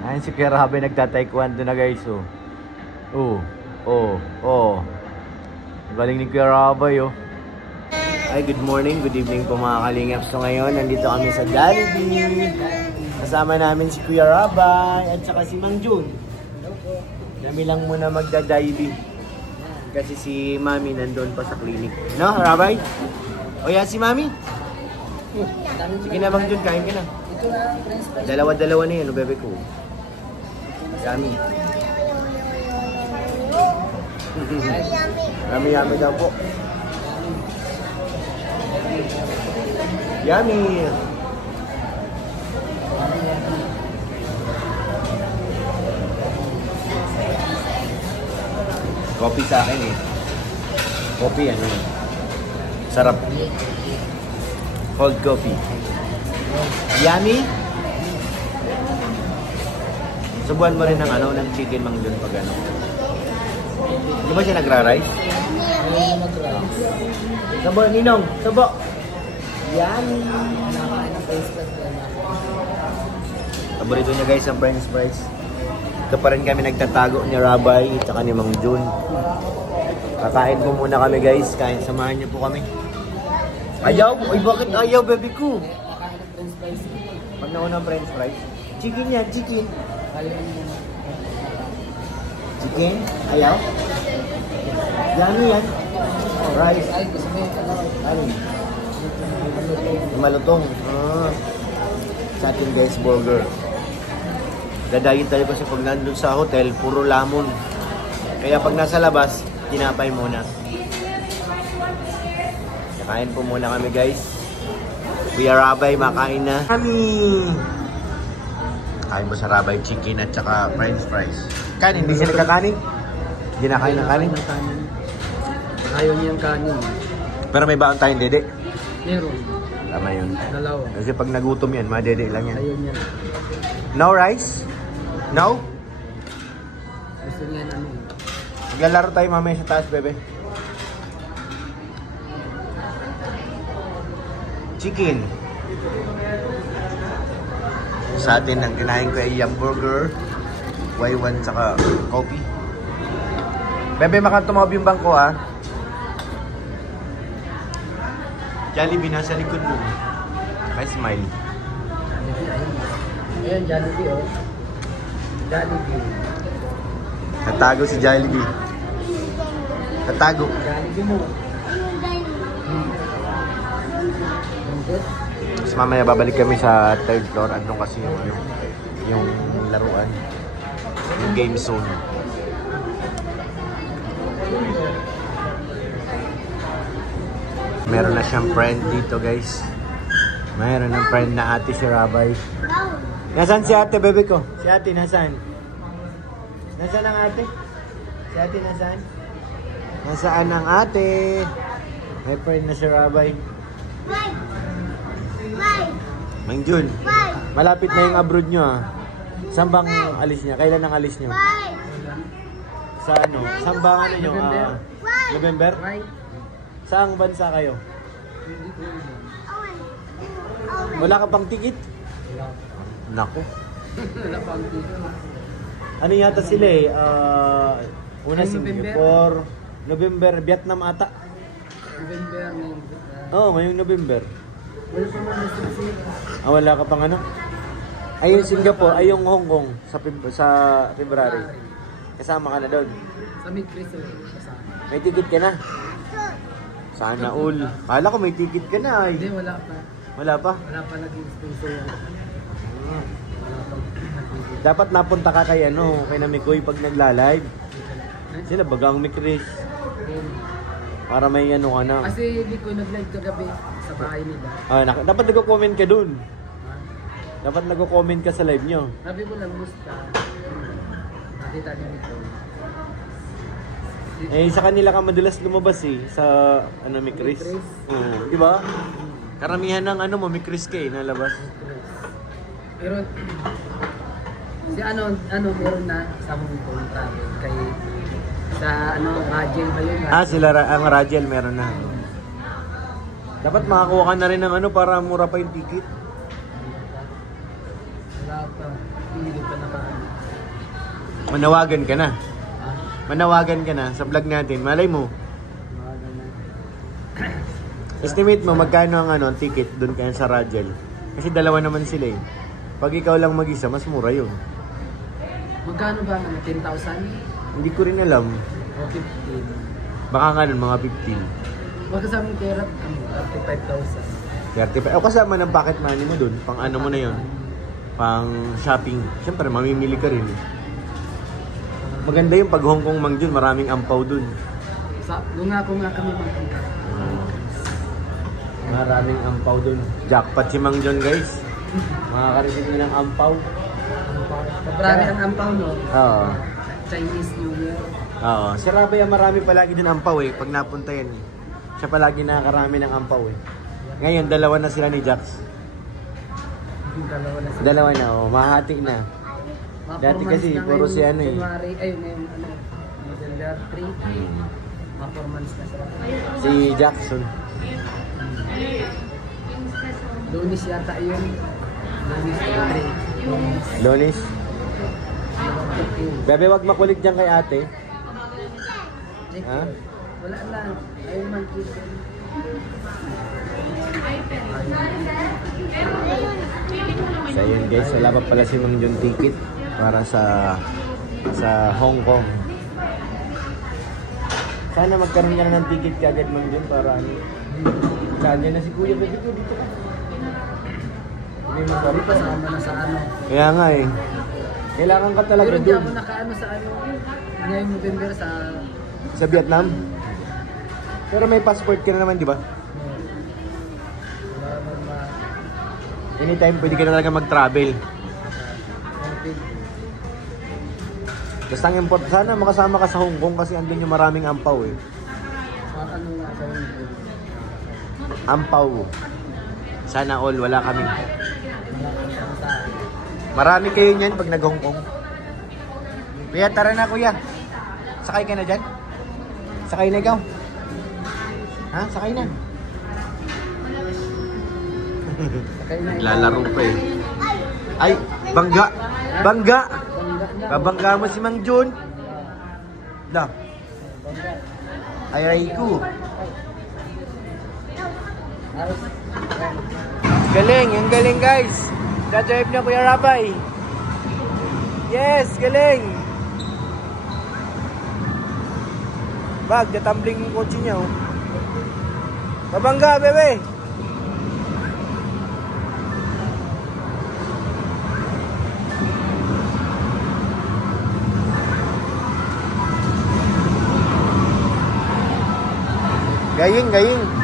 Ayun si Kuya Rabay nagta-taekwondo na guys, oh. Oh. Galing ni Kuya Rabay, oh. Ay, good morning, good evening po mga kalingap. So ngayon, nandito kami sa Jollibee. Kasama namin si Kuya Rabay at saka si Mang Jun. Kami lang muna magda-Jollibee. Kasi si Mami nandun pa sa clinic. No, Rabay? O yan si Mami? Sige na Mang Jun, kain ka na. Dalawa-dalawa na yun, bebe ko. Yummy. Yummy daw po. Yummy. Coffee sa akin eh. Coffee ano yun. Sarap. Cold coffee. Yummy. Subuhan mo rin ng ano, ng chicken Mang Jun pag ano. Di ba siya nagra-rice? Sabo, Ninong, sabo. Yummy. Paborito niya guys ang french fries. Ito pa rin kami nagtatago ni Rabay at saka ni Mang Jun. Kakain po muna kami guys. Kain, samahan niyo po kami. Ayaw? Ay bakit ayaw baby ko? Pag naunang french fries. Chicken yan, chicken. Chicken? Ayaw? Yummy yan. Rice. Ano? Malutong. Sa atin guys, burger. Dadayin tayo kasi pag nandun sa hotel, puro lamon. Kaya pag nasa labas, tinapay muna. Kakain po muna kami guys. Kuya Rabay, makain na kami. Kain mo sa Rabay chicken at saka french fries. Kanin, hindi siya nagkakanin? Hindi na kain ng kanin? Ayaw niyang kanin. Pero may baon tayong dede? Meron. Tama yun. Dalawa. Kasi pag nagutom yan, madede lang yan. Ayaw niya. No rice? No? Gusto niya na ano. Maglalaro tayo mamaya sa taas, bebe. Chicken. Sa atin, ang kinain ko ay hamburger, Y1, saka coffee. Bebe, makatumawab yung bangko, ha? Jollibee, nasa likod mo. May smile. Ayan, Jollibee, oh. Jollibee. Natago si Jollibee. Natago. Jollibee mo. Tapos mamaya babalik kami sa third floor. Andun kasi yung laruan. Yung game zone. Meron na siyang friend dito guys. Meron ng friend na ate si Rabay. Nasaan si ate bebe ko? Si ate nasaan? Nasaan ang ate? Si ate nasaan? Nasaan ang ate? May friend na si Rabay. Mang Jun, malapit na yung abroad nyo ah. Saan bang alis niya? Kailan ang alis nyo? Sa ano? Saan bang ano nyo? November? Saang bansa kayo? Wala ka pang ticket? Nako. Ano yata sila eh? Una Singapore. November, Vietnam ata. November. Oo, ngayong November. Wala ka pang ano? Ay yung Singapore, ay yung Hong Kong sa February. Kasama ka na doon. Sa mid-Chris May ticket ka na? Sana all. Kala ko may ticket ka na ay. Hindi, wala pa. Wala pa? Wala pa naging sponsor yan. Dapat napunta ka kay ano, kay Namikoy pag nagla-live. Sila bagang Mikris. Para may ano ka na. Kasi hindi ko nag-live kagabi sa bahay nila. Dapat nag-comment ka dun. Dapat nag-comment ka sa live nyo. Sabi ko lang, musta. Nakita niyo ito. Sa kanila ka madalas lumabas eh. Sa ano, Mikris. Di ba? Karamihan ng ano mo, Mikris ka eh, nalabas. Pero, si meron na sa mga travel kay sa Rajel ba yun? Sila ang Rajel meron na. Dapat makakuha ka na rin ng ano para mura pa yung ticket. Wala pa. Hindi pa naman. Manawagan ka na. Ah, Manawagan ka na sa vlog natin. Malay mo. mga ganun. Estimate mo magkano ang ang ticket doon kaya sa Radial. Kasi dalawa naman sila eh. Pag ikaw lang mag-isa, mas mura yun. Magkano ba? 10,000? Hindi ko rin alam. O 15? Baka nga nun, mga 15. Wag kasamang pera, 35,000. 35. O kasama ng pocket money mo doon. Pang ano mo na yun. Pang shopping. Siyempre, mamimili ka rin. Maganda yung pag Hong Kong Mang Jun. Maraming ampaw doon. Doon nga kami magpunta. Maraming ampaw doon. Jackpot si Mang John, guys. Makaka-receive niya ng ampaw. Marami ang ampaw, no? Oo. Chinese New Year. Oo. Si Rabay, marami palagi din ampaw eh. Pag napunta yan eh. Siya palagi nakakarami ng ampaw eh. Ngayon, dalawa na sila ni Jax. Dalawa na sila. Dalawa na, oh. Mahati na. Mga Dati 4 months kasi, na puro ngayon, si ano eh. January, ayun ngayon, December 3. Mga 4 months na sila. Si Jackson. Lunis yata yun. Lunis 3. Lonis. Bebe, wag makulit dyan kay ate. Ha? Wala lang. Ayun man kita. So yun guys, wala pa pala si Mang John ticket para sa Hong Kong. Sana magkaroon ka na ng ticket kagad Mang John para ano. Kanya na si Kuya, bebe ko dito ka. Hindi mo Sabi pa sama na sa ano. Kaya nga eh. Kailangan ka talaga Pero hindi doon. ako nakaano sa ano. Ngayong November sa... Sa Vietnam? Pero may passport ka na naman, di ba? Anytime pwede ka na talaga mag-travel. Basta ang import, sana makasama ka sa Hong Kong kasi andun yung maraming ampaw eh. Sa ano nga sa Ampaw. Sana all, wala kami. Marami kayo niyan pag nag-Hong Kong. Kuya, tara na kuya. Sakay ka na dyan? Sakay na ikaw? Ha? Sakay na. Naglalaro pa eh. Ay, bangga! Bangga! Babangga mo si Mang Jun. Da. Ay, ko. Galing, yung galing guys. Dadrive niya Kuya Rabay. Yes, galing. Bag, natumbling yung kotse niya oh. Babangga, bebe. Gaying, gaying.